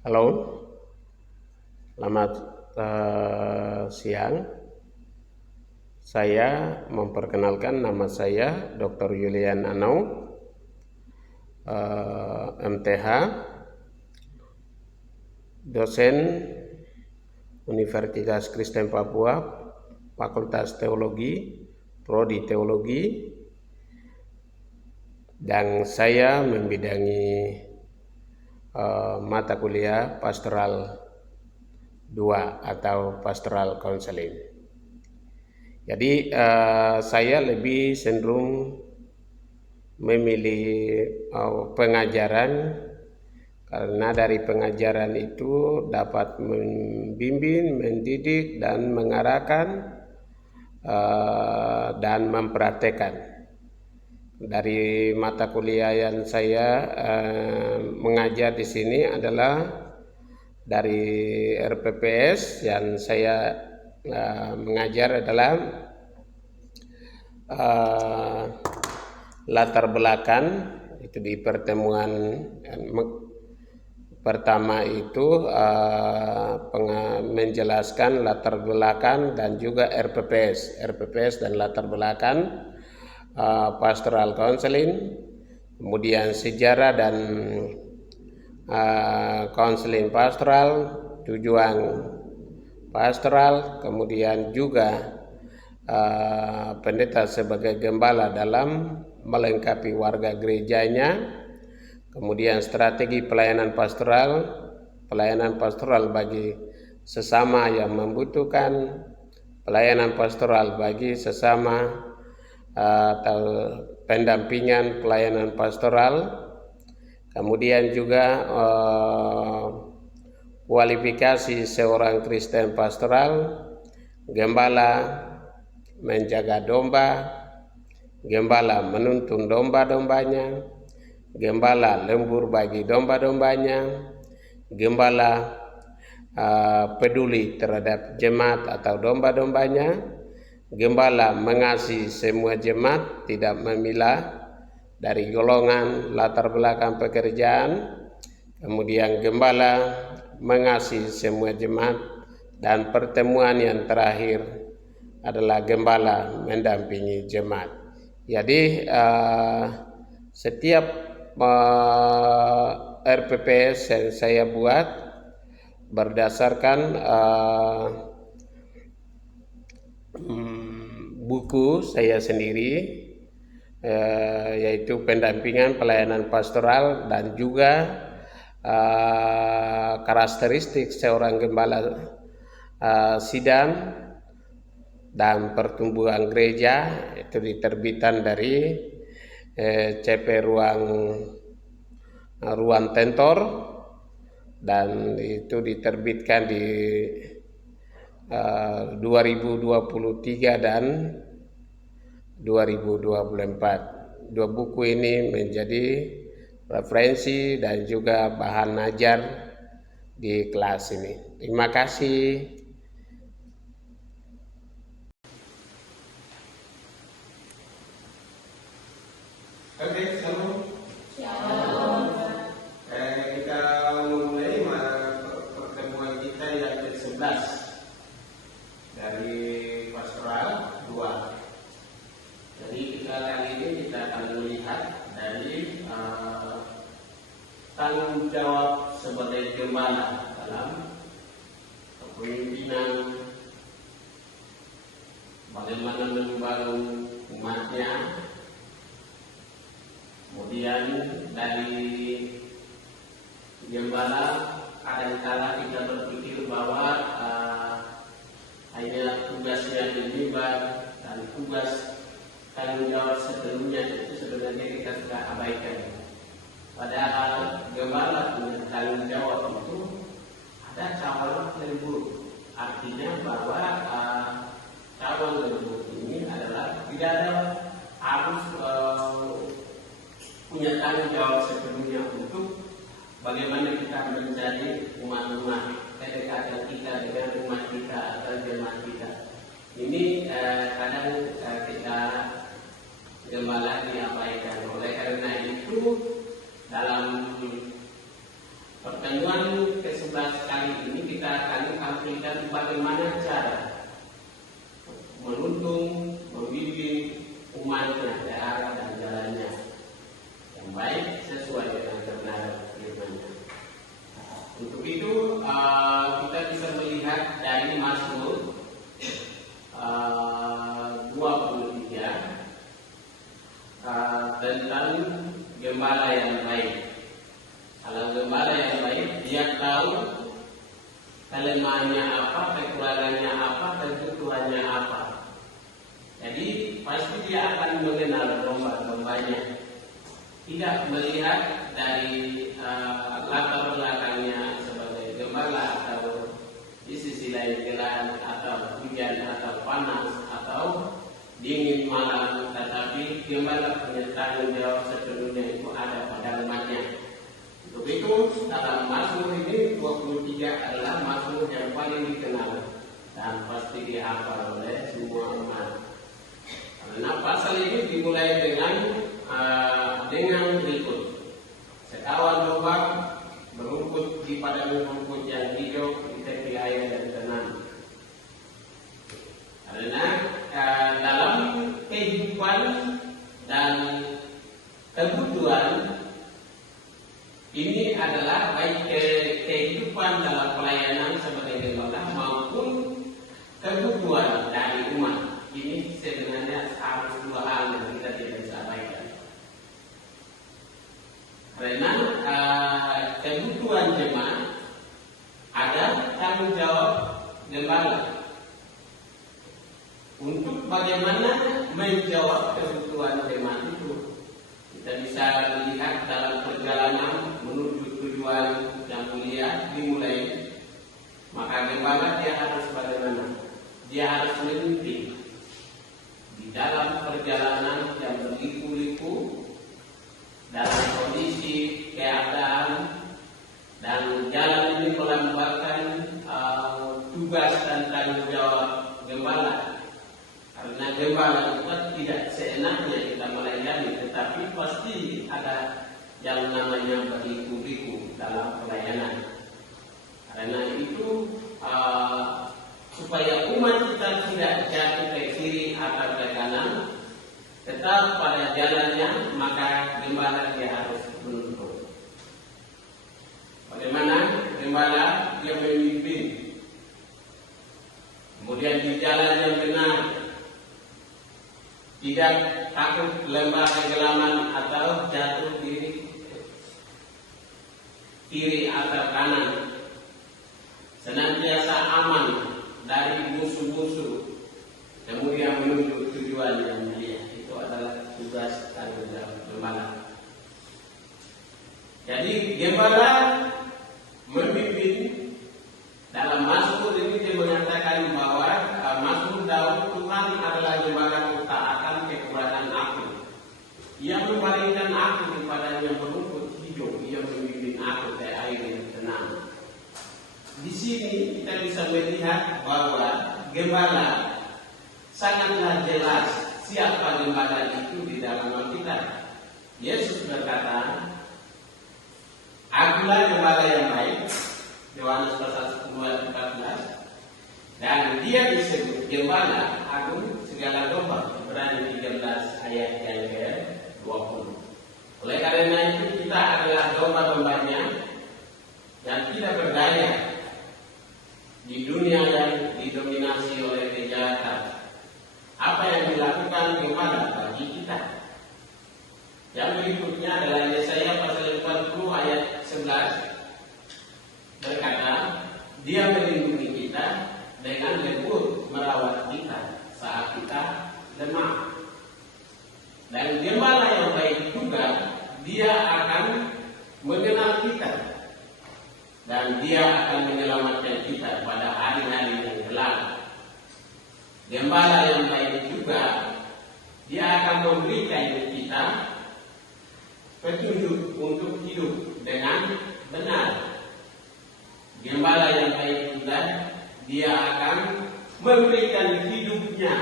Halo, selamat siang. Saya memperkenalkan nama saya Dr. Yulian Anau, MTH, dosen Universitas Kristen Papua, Fakultas Teologi, Prodi Teologi, dan saya membidangi mata kuliah Pastoral 2 atau Pastoral Counseling. Jadi saya lebih cenderung memilih pengajaran karena dari pengajaran itu dapat membimbing, mendidik, dan mengarahkan dan mempraktekkan. Dari mata kuliah yang saya mengajar di sini adalah dari RPPS yang saya mengajar adalah latar belakang itu di pertemuan pertama itu menjelaskan latar belakang dan juga RPPS dan latar belakang pastoral counseling, kemudian sejarah dan counseling pastoral, tujuan pastoral, kemudian juga pendeta sebagai gembala dalam melengkapi warga gerejanya, kemudian strategi pelayanan pastoral bagi sesama yang membutuhkan, pelayanan pastoral bagi sesama atau pendampingan pelayanan pastoral, kemudian juga kualifikasi seorang Kristen pastoral, gembala menjaga domba, gembala menuntun domba-dombanya, gembala lembur bagi domba-dombanya, gembala peduli terhadap jemaat atau domba-dombanya, gembala mengasihi semua jemaat, tidak memilah dari golongan latar belakang pekerjaan, kemudian gembala mengasihi semua jemaat, dan pertemuan yang terakhir adalah gembala mendampingi jemaat. Jadi setiap RPPS yang saya buat berdasarkan buku saya sendiri, yaitu pendampingan pelayanan pastoral dan juga karakteristik seorang gembala sidang dan pertumbuhan gereja, itu diterbitan dari CP Ruang Tentor, dan itu diterbitkan di 2023 dan 2024. Dua buku ini menjadi referensi dan juga bahan ajar di kelas ini. Terima kasih. Oke, shalom. Kita mulai pertemuan kita yang ke-11 dari pastoral 2. Jadi kali ini kita akan melihat dari tanggung jawab sebagai gembala dalam kepemimpinan, bagaimana membangun umatnya. Kemudian dari gembala, kadang-kala kita berpikir bahwa hanya tugasnya menyebar dan tugas tanggung jawab sepenuhnya itu sebenarnya kita sudah abaikan. Padahal gembala punya tanggung jawab itu ada cawang lembur. Artinya bahwa cawang lembur ini adalah tidak ada harus punya tanggung jawab sepenuhnya untuk bagaimana kita menjadi umat-umat, kedekatan kita dengan umat kita atau jemaat kita. Ini kadang kita gembala diabaikan. Oleh karena itu dalam pertemuan ke-11 bagaimana cara menuntun, membimbing umatnya ke arah dan jalannya yang baik sesuai dengan kebenaran firman-Nya. Untuk itu kita bisa melihat dari Mazmur 23 tentang gembala yang baik. Kalau gembala yang baik, dia tahu kelemahannya apa, kekurangannya apa, kebutuhannya apa. Jadi pasti dia akan mengenal domba-dombanya, tidak melihat dari latar belakangnya sebagai gembala atau di sisi lain gerah atau hujan atau panas atau dingin malam, tetapi gembala punya tanggung jawab sepenuhnya itu ada pada umatnya. Untuk itu dalam Mazmur ini 23 adalah Mazmur yang paling dikenal dan pasti dihafal oleh semua umat. Karena pasal ini dimulai dengan berikut: sekawan domba berumput di padang rumput yang hijau di tepi air dan tenang. Karena dalam kehidupan dan kebutuhan ini adalah baik kehidupan dalam pelayanan sebagai gembala maupun kebutuhan dari umat. Ini sebenarnya harus dua hal yang kita tidak bisa abaikan. Karena kebutuhan jemaat ada tanggung jawab gembala untuk bagaimana menjawab kebutuhan jemaat itu. Kita bisa melihat dalam perjalanan menuju tujuan yang mulia dimulai, maka gembala dia harus bagaimana? Dia harus memimpin di dalam perjalanan yang berliku-liku, dalam kondisi keadaan dan jalan ini melambangkan tugas dan tanggung jawab gembala. Karena gembala itu tidak seenaknya kita melayani, tetapi pasti ada yang namanya berliku-liku dalam pelayanan. Karena itu supaya umat kita tidak jatuh ke kiri atau ke kanan, tetap pada jalannya, maka gembala dia harus menuntun. Bagaimana gembala dia memimpin, kemudian di jalan yang benar, tidak takut lembah kegelapan atau jatuh di kiri atau kanan, senantiasa aman dari musuh-musuh, kemudian menuju tujuan yang mulia. Itu adalah tugas tanggung jawab gembala. Jadi gembala memimpin. Dalam Mazmur ini dia mengatakan bahwa Mazmur Daud, Tuhan adalah gembalaku, tak akan kekurangan aku. Ia membaringkan aku di padang yang berumput hijau, ia memimpin aku ke air yang tenang. Di sini kita bisa melihat bahwa gembala sangatlah jelas siapa gembala itu di dalam Alkitab. Yesus berkata, "Akulah gembala yang baik," Yohanes pasal 10 ayat 14, dan dia disebut gembala agung segala domba, Ibrani 13 ayat yang ke-20. Oleh karena itu kita adalah domba-dombanya yang tidak berdaya di dunia yang didominasi oleh kejahatan. Apa yang dilakukan gembala bagi kita? Yang berikutnya adalah Yesaya pasal 40 ayat 11 berkata, dia melindungi kita dengan lembut, merawat kita saat kita lemah. Dan gembala yang baik juga, dia akan mengenal kita dan dia akan menyelamatkan kita pada hari-hari yang gelap. Gembala yang baik juga, dia akan memberikan kita petunjuk untuk hidup dengan benar. Gembala yang baik juga, dia akan memberikan hidupnya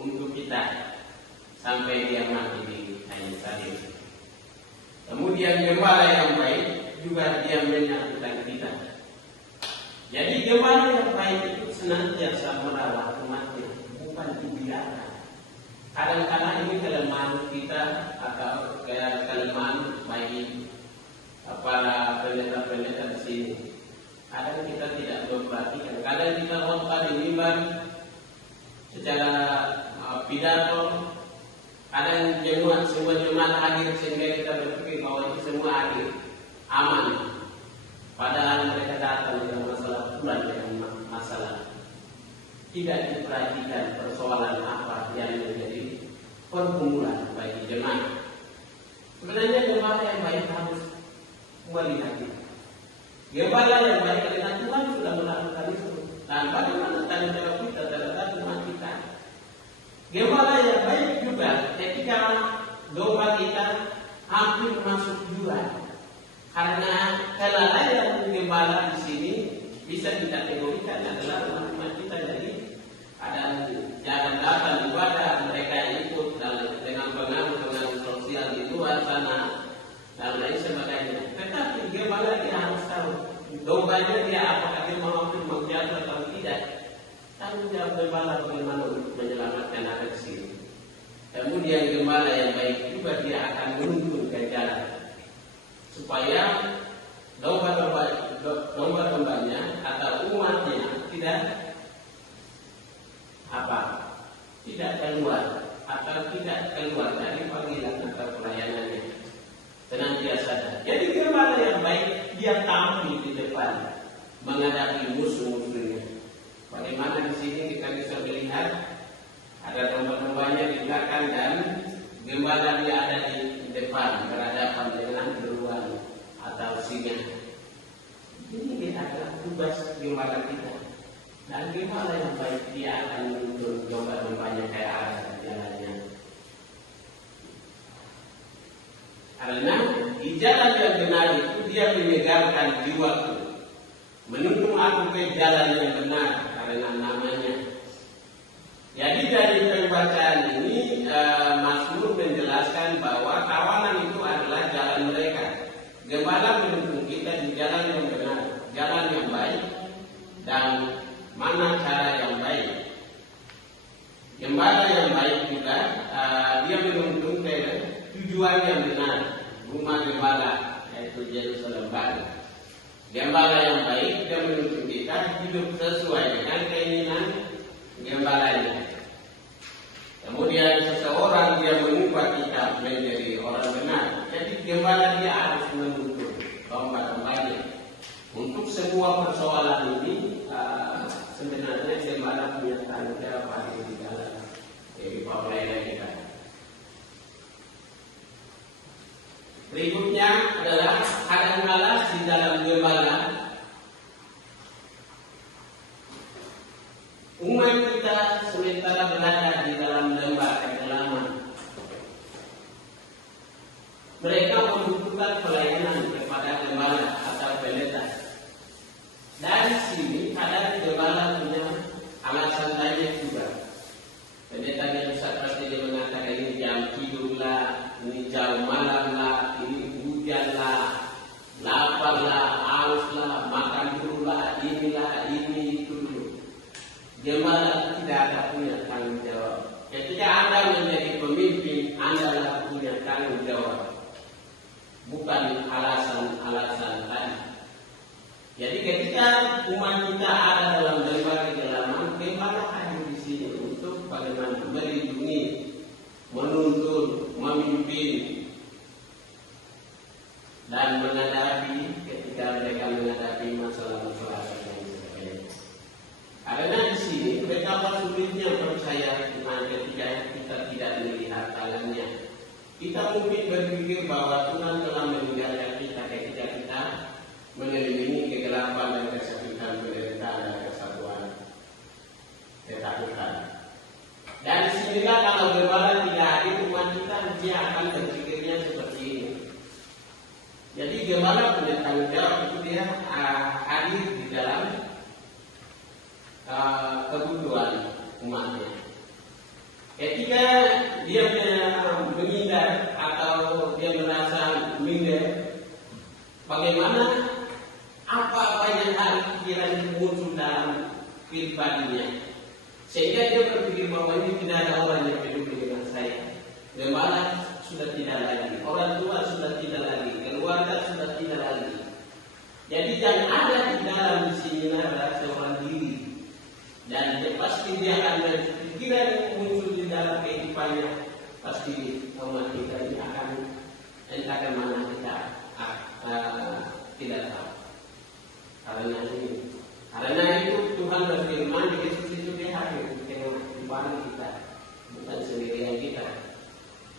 untuk kita sampai dia mati di kayu salib. Kemudian gembala yang baik juga dia menyatukan kita. Jadi gembala yang baik itu senantiasa merawat umatnya, bukan dibiarkan. Kadang-kadang ini kelemahan kita atau kelemahan bagi para pendeta-pendeta di sini. Kadang kita tidak memperhatikan. Kadang kita khotbah di mimbar secara pidato. Kadang semua jemaat hadir sehingga kita berpikir bahwa itu semua hadir, aman. Padahal mereka datang dengan masalah pula dengan masalah. Tidak diperhatikan persoalan apa yang menjadi pergumulan bagi jemaat. Sebenarnya gembala yang baik harus melihat itu. Gembala yang baik karena Tuhan sudah melakukan itu. Dan bagaimana tanggung jawab kita terhadap umat kita? Gembala yang baik juga ketika domba kita hampir masuk jurang. Karena kelalaian gembala di sini bisa dikategorikan adalah umat kita. Jadi ada jangan datang ibadah, mereka ikut dengan pengaruh sosial di luar sana dan lain sebagainya. Tetapi gembala dia harus tahu dombanya dia apakah dia mampu menjaga atau tidak. Tanggung jawab gembala bagaimana untuk menyelamatkan anak di sini. Kemudian gembala yang baik juga dia akan menuntun ke jalan supaya domba-dombanya atau umatnya tidak keluar dari panggilan atau pelayanannya. Senantiasa ada. Jadi gembala yang baik dia tampil di depan menghadapi musuh-musuhnya. Bagaimana di sini kita bisa melihat ada domba-dombanya di belakang dan gembala dia ada di depan berhadapan dengan beruang atau singa. Ini adalah tugas gembala kita. Dan gembala yang baik dia akan menuntun domba-dombanya ke arah jalannya. Karena di jalan yang benar itu dia menyegarkan jiwaku, menuntun aku ke jalan yang benar karena namanya. Jadi dari pembacaan ini Mazmur menjelaskan bahwa kawanan itu adalah jalan mereka. Gembala menuntun kita di jalan yang benar, jalan yang baik, dan mana cara yang baik. Gembala yang baik juga dia menuntun ke tujuan yang benar, rumah gembala yaitu Yerusalem baru. Gembala yang baik dia menuntun kita hidup sesuai dengan keinginan gembalanya. Kemudian seseorang dia mengubah kita menjadi orang benar. Jadi gembala dia harus menuntun domba-dombanya. Untuk semua persoalan ini sebenarnya gembala punya tanggung jawab di dalam pelayanan kita. Berikutnya adalah kadang-kala di dalam gembala umat kita sementara berada di dalam lembah kedalaman, mereka membutuhkan pelayanan kepada gembala atau pendeta. Dari sini kadang gembala punya alasan lainnya juga. Pendeta yang bisa pasti dia mengatakan ini jam tidur lah, ini jam malam lah, ini hujan lah, lapar lah, haus lah, makan dulu lah, inilah, ini itu dulu. Gembala tidak ada punya tanggung jawab. Ketika Anda menjadi pemimpin, Anda lah punya tanggung jawab, bukan alasan-alasan tadi. Jadi ketika umat kita ada dalam lembah kedalaman, gembala hadir di sini untuk bagaimana melindungi, menuntun, memimpin, dan menghadapi ketika mereka menghadapi masalah-masalah yang sebagainya. Karena di sini betapa sulitnya percaya Tuhan ketika kita tidak melihat tangannya. Kita mungkin berpikir bahwa Tuhan telah meninggalkan kita ketika kita mengelilingi kegelapan dan kesakitan, penderitaan dan kesatuan. Ketakutan. Dan disinilah kalau gembala tidak hadir umat kita, dia akan berpikirnya seperti ini. Jadi gembala punya tanggung jawab itu dia hadir di dalam kebutuhan umatnya. Ketika dia menghindar atau dia merasa minder, bagaimana apa yang pikiran muncul dalam pribadinya. Sehingga dia berpikir bahwa ini tidak ada orang yang peduli dengan saya. Gembala sudah tidak lagi, orang tua sudah tidak lagi, keluarga sudah tidak lagi. Jadi yang ada di dalam di sini adalah seorang diri. Dan pasti dia akan berpikiran yang muncul di dalam kehidupannya. Pasti umat kita ini akan entah kemana kita tidak tahu. Karena itu Tuhan berfirman di Yesus itu dia hadir di tengah kita, bukan sendirian kita.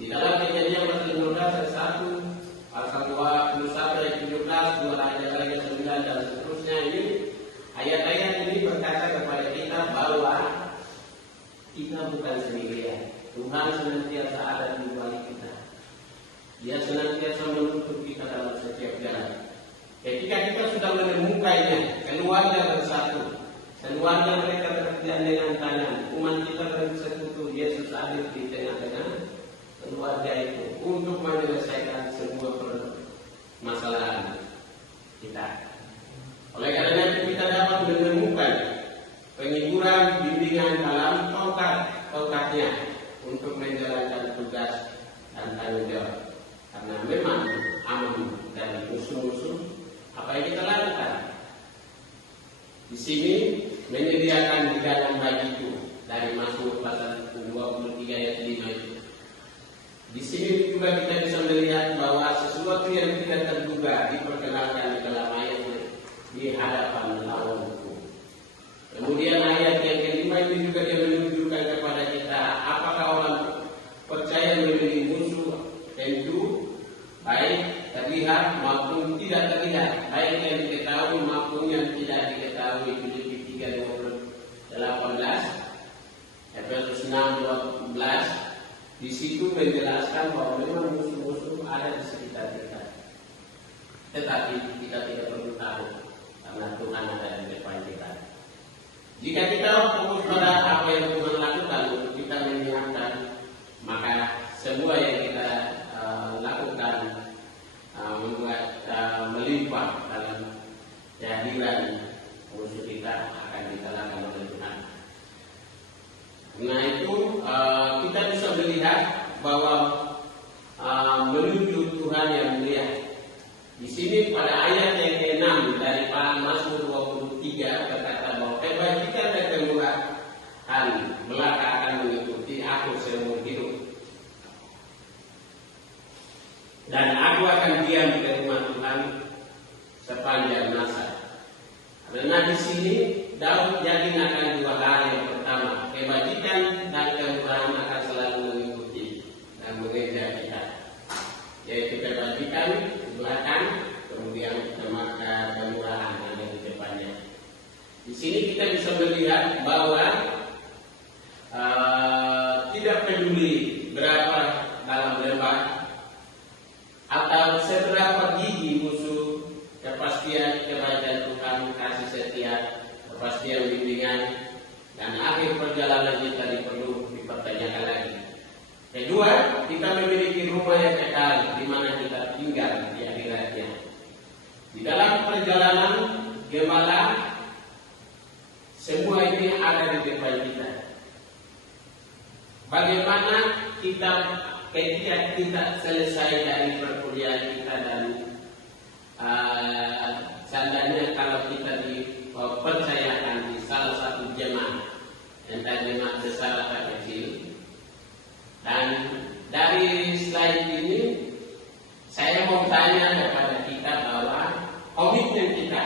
Di dalam Kejadian pasal 15 ayat 1, pasal 21 ayat 17, 2 ayat 9 dan seterusnya ini ayat-ayat ini berkata kepada kita bahwa kita bukan sendirian. Tuhan senantiasa ada di balik kita. Dia senantiasa menuntut kita dalam setiap jalan. Ketika kita sudah menemukannya, keluarga bersatu, keluarga mereka berkerjaan dengan tangan, umat kita bersekutu, Yesus hadir di tengah-tengah keluarga itu untuk menyelesaikan semua permasalahan kita. Oleh karena itu kita dapat menemukan penghiburan, bimbingan dalam tongkatnya untuk menjalankan tugas dan tanggung jawab. Karena memang aman dan musuh-musuh apa yang kita lakukan. Di sini menyediakan hidangan bagiku dari Mazmur pasal 23 ayat 5 itu. Di sini juga kita bisa melihat bahwa sesuatu yang tidak terduga diperkenalkan di dalam ayatnya di hadapan lawan hukum. Kemudian ayat yang kelima ini juga dia menunjukkan kepada kita apakah orang percaya memiliki musuh. Tentu baik terlihat maupun tidak terlihat, baik yang diketahui maupun yang tidak diketahui. Filipi 3:18, Efesus 6:12. Di situ menjelaskan bahwa memang musuh-musuh ada di sekitar kita. Tetapi kita tidak perlu tahu karena Tuhan ada di depan kita. Jika kita fokus pada apa yang Tuhan lakukan untuk kita menyiapkan, maka semua yang kita lakukan membuat melimpah dalam kehadiran musuh kita akan dikalahkan oleh Tuhan. Nah itu kita bisa melihat bahwa menuju Tuhan yang mulia. Di sini pada ayat yang ke-6 dari Mazmur 23 berkata bahwa kebajikan dan kemurahan belaka akan mengikuti aku seumur hidup. Dan aku akan diam di rumah Tuhan sepanjang masa. Karena di sini Daud yakin akan dua hal. Yang pertama, kebajikan dan kemurahan akan selalu mengikuti dan mengejar kita. Yaitu kebajikan di belakang, kemudian kemurahan ada di depannya. Di sini kita bisa melihat bahwa tidak peduli berapa dalam lembah atau seberapa gigi musuh, kepastian kebaikan Tuhan, kasih setia, kepastian bimbingan, dan akhir perjalanan kita perlu dipertanyakan lagi. Kedua, kita memiliki rumah yang kekal di mana kita tinggal di akhiratnya. Di dalam perjalanan gembala, semua ini ada di depan kita. Bagaimana kita ketika kita selesai dari perkuliahan kita dan seandainya kalau kita dipercayakan di salah satu jemaah, entah jemaah besar atau kecil, dan dari slide ini saya mau tanya kepada kita bahwa komitmen kita